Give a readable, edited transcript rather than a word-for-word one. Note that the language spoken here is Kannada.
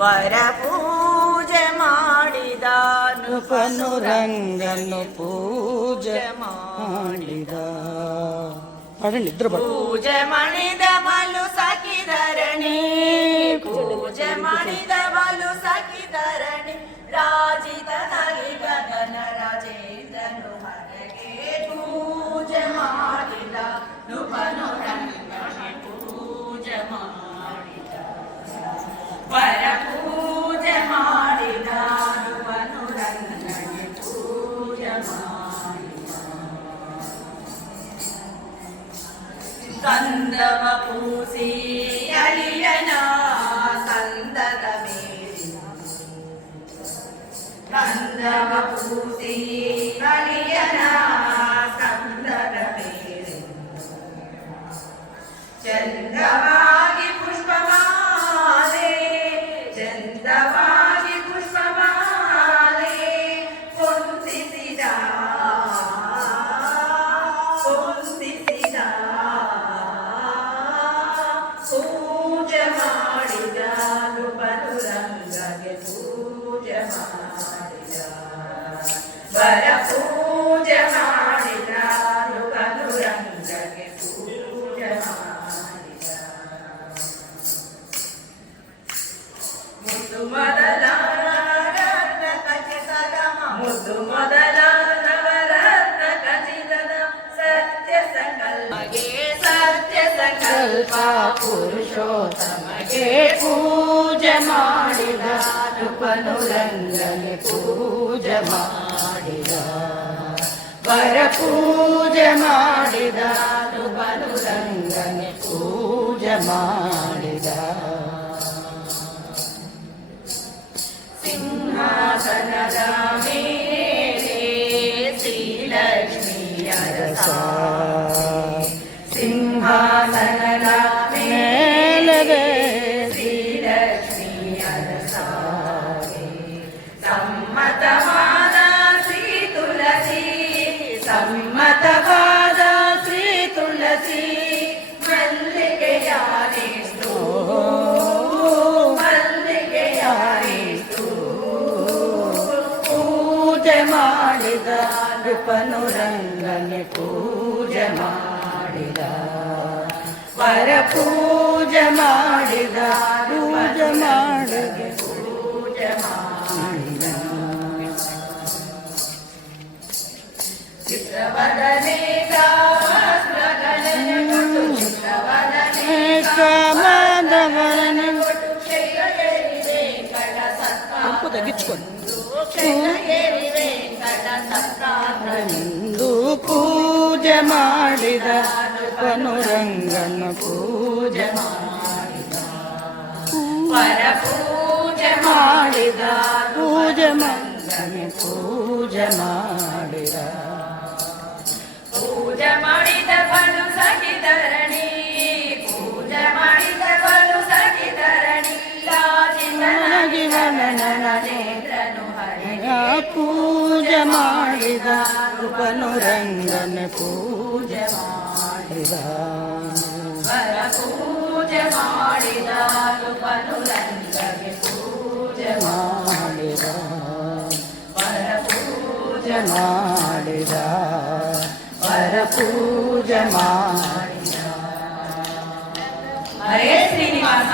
ವರ ಪೂಜೆ ಮಾಡಿದ ನೃಪನು ರಂಗನು ಪೂಜೆ ಮಾಡಿದ ಪೂಜೆ ಮಾಡಿದ ಬಲು ಸಖಿಧರಣಿ ಪೂಜೆ ಮಾಡಿದ ಬಲು ಸಖಿಧರಣಿ ರಾಜಿತ ನಲಿ ಗಗನ ರಾಜೇಂದ್ರನು ಹರಗೆ ಪೂಜೆ ಮಾಡಿದ ನೃಪನು ರಂಗನು ಪೂಜೆ ಮಾಡಿದ ವರ ಪೂಜೆ ಮಾಡಿದ ನೃಪನು ರಂಗನು ಪೂಜೆ ಮಾಡಿದ ಕಂದವ ಪೂಸಿ ಅಳಿಯನ ಕಂದದ ಮೇಲಿನ ಕಂದವ ಪೂಸಿ ಅಳಿಯನ ಕಂದದ ಮೇಲಿನ ಚಂದವಾಗಿ ಪುಷ್ಪಮಾಲೆ ಚಂದವಾಗಿ ಪುಷ್ಪಮಾಲೆ ಹೊಂದಿಸಿದ ಪೂಜೆ ಮಾಡಿದ ನೃಪನು ರಂಗಗೆ ಪೂಜೆ ಮಾಡಿದ ವರ ಪೂಜೆ ಮಾಡಿದ ನೃಪನು ರಂಗಗೆ ಪೂಜೆ ಮಾಡಿದ ಮುದ್ದು ಮೊದಲ ರತ್ನಕ್ಕೆ ಸಗಮ ಮುದ್ದು ಮೊದಲ ನವರತ್ನ ಖಚಿತದ ಸತ್ಯ ಸಂಕಲ್ಪಗೆ ಸತ್ಯ ಸಂಕಲ್ಪ ಪುರುಷೋತ್ತಮಗೆ ಪೂಜೆ ಮಾಡಿದ ನೃಪನು ರಂಗನೆ ಪೂಜೆ ಮಾಡಿದ ವರ ಪೂಜೆ ಮಾಡಿದ ನೃಪನು ರಂಗನೆ ಪೂಜೆ ಮಾಡಿದ ಸಿಂಹಾಸನದ ಮೇಲೆ ಶ್ರೀಲಕ್ಷ್ಮಿಯ ರಸ ಸಿಂಹಾಸನದ ಮೇಲದೆ ಶ್ರೀಲಕ್ಷ್ಮಿಯ ರಸ ಸಮ್ಮತವಾದ ಶ್ರೀ ತುಳಸಿ ಸಮ್ಮತವಾದ ಶ್ರೀ ತುಳಸಿ ಮಲ್ಲಿಗೆಯಾರಿಷ್ಟು ಮಲ್ಲಿಗೆಯಾರಿಷ್ಟು ಪೂಜೆ ಮಾಡಿದ ನೃಪನು ರಂಗನೆ ಪೂಜೆ ಮಾಡಿದ ವರ ಪೂಜೆ ಮಾಡಿದ ಪೂಜೆ ಮಾಡಿದ ಪೂಜೆ ಮಾಡಿದ ಚಿತ್ರವದನೆ ದಾಸ್ತ್ರಗಳನ್ನು ಕೊಟ್ಟು ಚಿತ್ರವದನೆ ಕಾಮದವರನ್ನು ಕೊಟ್ಟು ಕ್ಷಯಗೇರಿ ವೆಂಕಟ ಸತ್ಕಾರ ಕ್ಷಯಗೇರಿ ವೆಂಕಟ ಸತ್ಕಾರ ಎಂದು ಪೂಜೆ ಮಾಡಿದ ನೃಪನು ರಂಗನ ಪೂಜೆ ಮಾಡಿದ ವರ ಪೂಜೆ ಮಾಡಿದ ಪೂಜೆ ಮಂಗನೆ ಪೂಜೆ ಮಾಡಿದ ಪೂಜೆ ಮಾಡಿದ ಬಲು ಸಖಿಧರಣಿ ಪೂಜೆ ಮಾಡಿದ ಬಲು ಸಖಿಧರಣಿ ನೇಂದ್ರನು ಹರಿಯ ಪೂಜೆ ಮಾಡಿದ ನೃಪನು ರಂಗನ ಪೂಜೆ ಮಾಡಿದ ವರ ಪೂಜೆ ಮಾಡಿದ ನೃಪನು ರಂಗಗೆ ಪೂಜೆ ಮಾಡಿದ ವರ ಪೂಜೆ ಮಾಡಿದ ವರ ಪೂಜೆ ಮಾಡಿದ ಹರೇ ಶ್ರೀನಿವಾಸ.